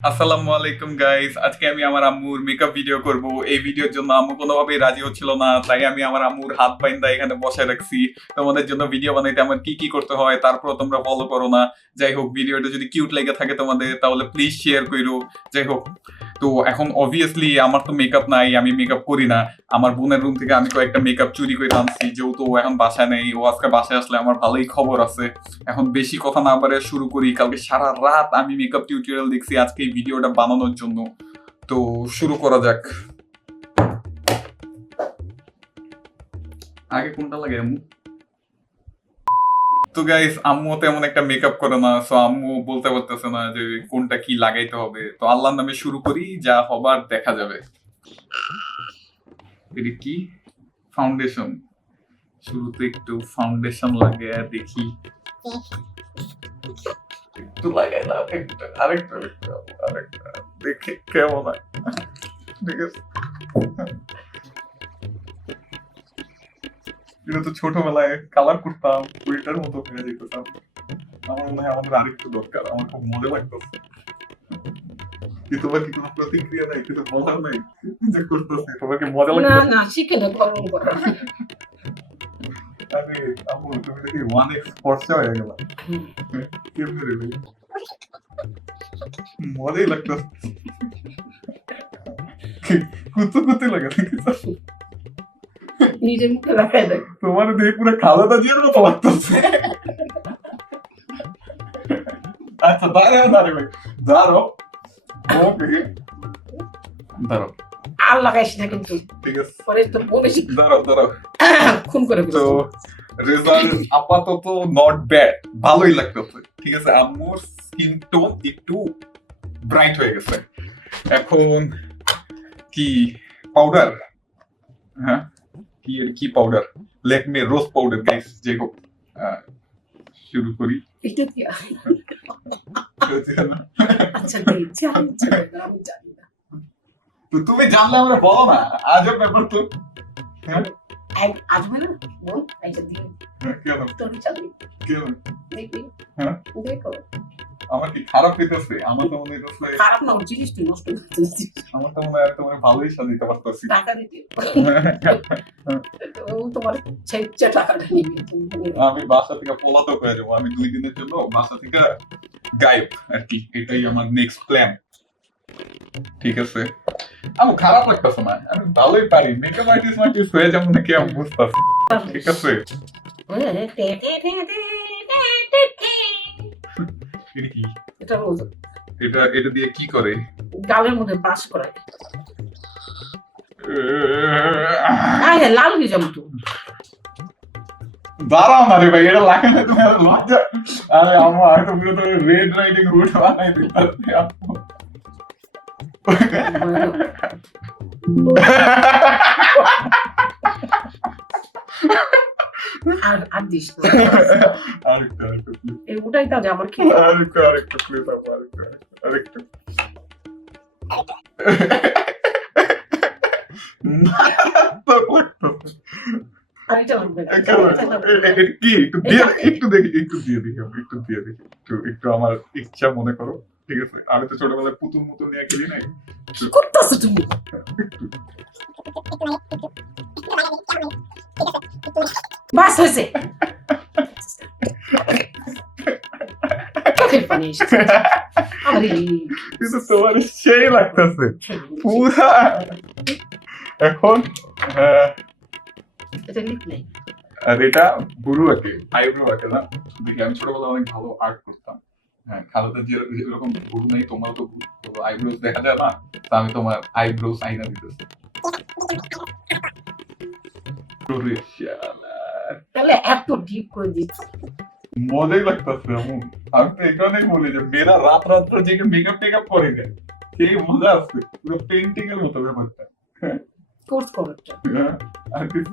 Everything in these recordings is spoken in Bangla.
আসসালামু আলাইকুম গাইস, আজকে আমি আমার আম্মুর মেকআপ ভিডিও করব। এই ভিডিওর জন্য আম্মু কোনোভাবেই রাজি হচ্ছিল না, তাই আমি আমার আম্মুর হাত বাইন্দা এখানে বসায় রাখছি। তোমাদের জন্য ভিডিও বানাইতে আমার কি কি করতে হয় তারপর তোমরা ফলো করো না। যাই হোক, ভিডিওটা যদি কিউট লেগে থাকে তোমাদের তাহলে প্লিজ শেয়ার করো। যাই হোক, তো এখন অবভিয়াসলি আমার তো মেকআপ নাই, আমি মেকআপ করি না। আমার বোনের রুম থেকে আমি কয়েকটা মেকআপ চুরি করে আনছি, যেহেতু ও এখন বাসায় নেই। ও আজকে বাসায় আসলে আমার ভালোই খবর আছে। এখন বেশি কথা না বাড়ে শুরু করি। কালকে সারা রাত আমি মেকআপ টিউটোরিয়াল দেখছি আজকে এই ভিডিওটা বানানোর জন্য। তো শুরু করা যাক। আগে কোনটা লাগে আম্মু? তো গাইস, আম্মু তেমন একটা মেকআপ করে না, সো আম্মু বলতে পারতেছে না যে কোনটা কি লাগাইতে হবে। তো আল্লাহর নামে শুরু করি, যা হবার দেখা যাবে। এটা কি? ফাউন্ডেশন। শুরুতে একটু ফাউন্ডেশন লাগে, দেখি একটু লাগাই না, আরেকটা আরেকটা দেখে কেমন হয়। ঠিক আছে, এটা তো ছোটবেলায় কালার করতাম, ওইটার মতো হয়ে যেতাম। আমার মনে হয় আমাদের আরেকটু দরকার, আমার খুব মজা লাগতেছে। কি তোমার কি কোনো প্রতিক্রিয়া নাই, কিছু বলার নাই যে করতেছি? তোমার কি মজা না লাগতেছে? না শিখে না গরম করা। আরে আম্মু, তুমি দেখি 1x ফর্সা হয়ে গেল। কেমনে রে ভাই, মজাই লাগতেছে। কুতু কুতু লাগে কিছু। নিজের মুখে রাখাই দেখ। তোমার দেখে পুরো খালেদা জিয়ার মতো লাগতেছে। আচ্ছা দাঁড়াও দাঁড়াও ভাই, দাঁড়াও। ওকে, দাঁড়াও। আর লাগাইস না কিন্তু, ঠিক আছে, পরে তো বলিস দাঁড়াও দাঁড়াও। খুন করে তো ফেলবো। রেজাল্ট আপাতত নট ব্যাড, ভালোই লাগতেছে। ঠিক আছে, আম্মুর স্কিন টোন একটু ব্রাইট হয়ে গেছে। এখন কি পাউডার? হ্যাঁ, কি কি পাউডার? ল্যাকমে রোজ পাউডার গাইস। যাই হোক, শুরু করি। এটা কি? আচ্ছা দিচ্ছি, আমি জানি না। তো তুমি জানলে আমরা বলো না, আজব ব্যাপার তো। হ্যাঁ? আসবে না বোন, আচ্ছা দিন কেন তোর চাবি কেন? দেখবি। হ্যাঁ? দেখো আমার কি খারাপ হইতেছে? আমার তো মনে হইতেছে খারাপ না, জিনিস তুই নষ্ট করতে যাচ্ছিস। আমার তো মনে হয় তোমার ভালোই সাজিতে পারতেছি। টাকা দিতে ও তোমার ছেচে টাকাটা নিবি। আমি বাসা থেকে পলাতক হয়ে যাবো, আমি 2 দিনের জন্য বাসা থেকে গায়েব আর কি। এটাই আমার নেক্সট প্ল্যান। ঠিক আছে, আমার খারাপ লাগতেছে না, আমি ভালোই পারি। মেকআপ আর্টিস্ট হয়ে যাবো নাকি আমি বুঝতেছি। ঠিক আছে, এটা কি? এটা রোজ এটা এটা দিয়ে কি করে? গালের মধ্যে বাস করায়। হ্যাঁ লাল হয়ে যাবো তো। দাঁড়াও না রে ভাই, এটা লাগে না তোমার লজ্জা? আরে আমার তুমি তো রেড রাইডিং হুড বানাই দিতে। আর আর দিস না। আরেকটা please। এই ওটাই কাজ আমার কি। আরেকটা please, আরেকটা। আরেকটা লাগবে না। কি একটু দিয়ে দেখি একটু আমার ইচ্ছা মনে করো। ঠিক আছে, আমি তো ছোটবেলায় পুতুল মতো নিয়ে খেলি নাই। কি করতেছো তুমি? বাস হয়েছে। চোখের পানি এসেছে। আরে কিন্তু তোমার সেই লাগতেছে পুরা। এখন এটা লিপ নাই। আর এটা বুড়ো আঁকে, আইব্রো আঁকে না? দেখি, আমি ছোটবেলায় অনেক ভালো আর্ট করতাম। হ্যাঁ, খালাদের যে এরকম বুড়ো নেই, তোমার তো আইব্রোজ দেখা যায় না, তো আমি তোমার আইব্রোজ আইনা দিতেছি। ওরে শালা, তাহলে এত ডিপ করে দিচ্ছি। মজাই লাগতেছে আমি তো এই কারণেই বলি যে মেয়েরা রাত রাত্র জেগে মেকআপ টেকআপ করে দেয়, সেই মজা আছে, পুরো পেন্টিং এর মতো ব্যাপারটা। কোর্স করো একটা। হ্যাঁ, আর কিছু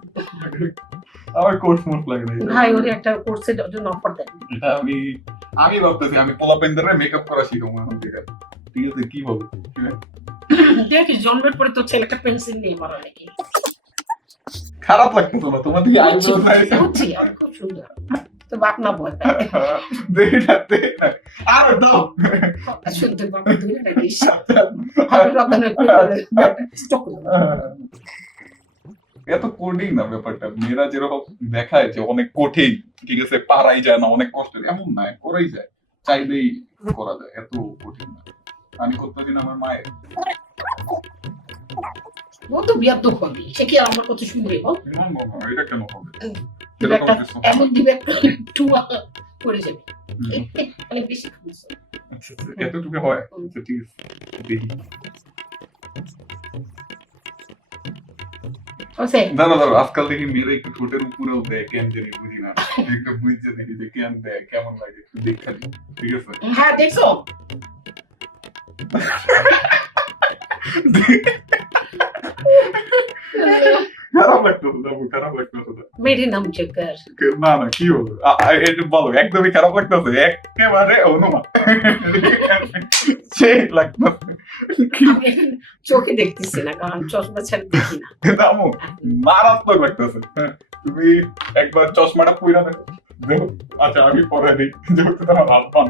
আমার কোর্স মোট লাগে না। ভাই ওরে একটা কোর্সের জন্য অফার দেন। এটা আমি ভাবতেছি আমি পোলা পেন্ডারে মেকআপ করা শিখবো এখন থেকে। ঠিক আছে, কি বলবো? দেখিস জন্মের পরে তো ছেলেটা পেন্সিল নিয়ে মারা নাকি। খারাপ লাগতো না তোমার দিকে? আইব্রো বুঝছি, আমি খুব সুন্দর। তো বাপ না ভয় পায় দে না আর দাও শুনতে বাপ দুই রাখিস আর রতনের স্টক এত কঠিন না ব্যাপারটা, মেয়েরা যেরকম দেখায় যে অনেক কঠিন, ঠিক আছে, পারাই যায় না, অনেক কষ্ট, এমন না, করাই যায়, চাইলেই করা যায়, এত কঠিন না। আমি করতে দিন আমার মায়ের ও তো বিয়ার তো হবে, সে কি আর আমার কথা শুনবে? এটা কেন হবে? এমন দিবে টুয়া করে যাবে, অনেক বেশি খুঁজছে এতটুকু হয়, ঠিক আছে, দেখি। দাদা আজকাল দেখি মেয়েরা একটু ঠোঁটের উপরেও দেয়, কেন জানি বুঝি না, একটু বুঝতে দেখি যে কেন দেয়, কেমন লাগে একটু দেখা দিই, ঠিক আছে? হ্যাঁ দেখছো খারাপ লাগতো, যাবো খারাপ লাগতো। মেরে নাম চেকার না না কি হলো, এটা বলো, একদমই খারাপ লাগতেছে, একেবারে অনুমান সেই লাগতেছে, চোখে দেখতেছি না, কারণ চশমা ছাড়া দেখি না। আমু মারাত্মক লাগতেছে। তুমি একবার চশমাটা পুইরা দেখো, দেখো, আচ্ছা আমি পরে দিই, যেহেতু তোমার হাত পান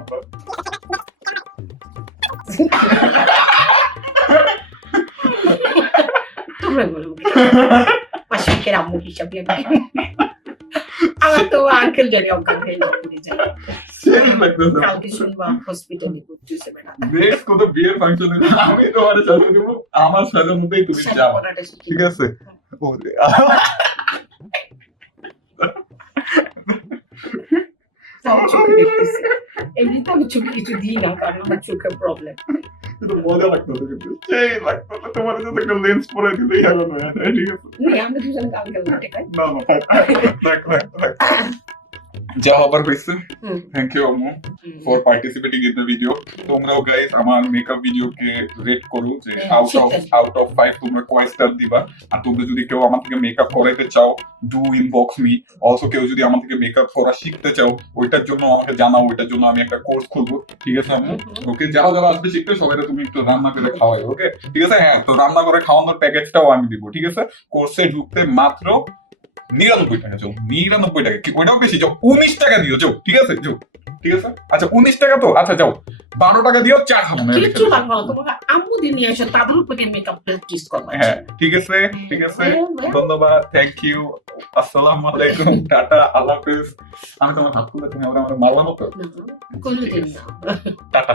তোমরা বলো পাশাপাশের আম্মু হিসাবে আমার তো আঙ্কেল জানি অজ্ঞান হয়ে যায়, কালকে শুনবা হসপিটালে ভর্তি হয়েছে বেটা। নেক্সট কত বিয়ের ফাংশনে আমি তোমার সাথে দেবো, আমার সাজার মধ্যেই তুমি যাও, ঠিক আছে? এমনিতে আমি চোখে কিছু দিই না, কারণ আমার চোখের প্রবলেম। কিন্তু মজা লাগতো, কিন্তু সেই লাগতো, তোমার সাথে একটা লেন্স পরে দিলেই হলো না, ঠিক আছে? আমরা দুজন আঙ্কেল না, যা হবার হয়েছে, থ্যাংক ইউ আম্মু for participating in the video. তোমরাও গাইস আমার মেকআপ ভিডিওকে রেট করো যে আউট অফ 5 তোমরা কয় স্টার দিবা। আর তোমরা যদি কেউ আমার থেকে মেকআপ করাইতে চাও, ডু ইনবক্স মি। অলসো কেউ যদি আমার থেকে মেকআপ করা শিখতে চাও, ওইটার জন্য আমাকে জানাও, ওইটার জন্য আমি একটা কোর্স খুলবো, ঠিক আছে আম্মু? ওকে, যারা যারা আসবে শিখতে সবাই তুমি একটু রান্না করে খাওয়াই, ওকে ঠিক আছে? হ্যাঁ, তো রান্না করে খাওয়ানোর প্যাকেজটাও আমি দিব, ঠিক আছে? কোর্সে ঢুকতে মাত্র 99 টাকা, যাও 99 টাকা, কি ওইটাও বেশি, যাও 19 টাকা দিও, যাও, ঠিক আছে? যাও, ঠিক আছে? আচ্ছা 19 টাকা তো, আচ্ছা যাও 12 টাকা দিও, চা খাবো না, কিছু লাগবে না, তোমাকে আম্মু দিয়ে নিয়ে আসো, তাদের উপরে মেকআপ প্র্যাকটিস করবা। হ্যাঁ ঠিক আছে, ঠিক আছে, ধন্যবাদ, থ্যাংক ইউ, আসসালামু আলাইকুম, টাটা, আল্লাহ হাফেজ। আমি তোমার হাত তুলে তুমি আমার মারলাম তো, কোনদিন না টাটা।